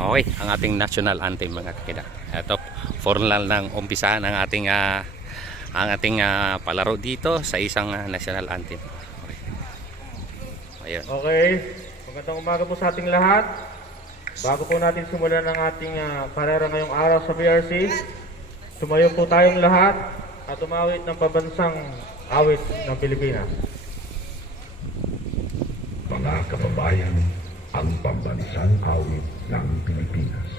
Okay, ang ating national anthem mga kakida. Ito, for lang ng umpisahan ang ating palaro dito sa isang national anthem. Okay. Ayun. Okay, magandang umaga po sa ating lahat. Bago po natin simulan ang ating karera ngayong araw sa BRC, tumayo po tayong lahat at umawit ng pabansang awit ng Pilipinas. Mga kababayan, ang pambansang awit ng Pilipinas.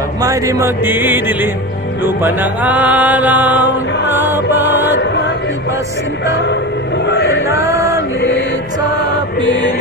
Pag may di magdidilim, lupa ng araw na pagpatipasinta, may langit sa piling.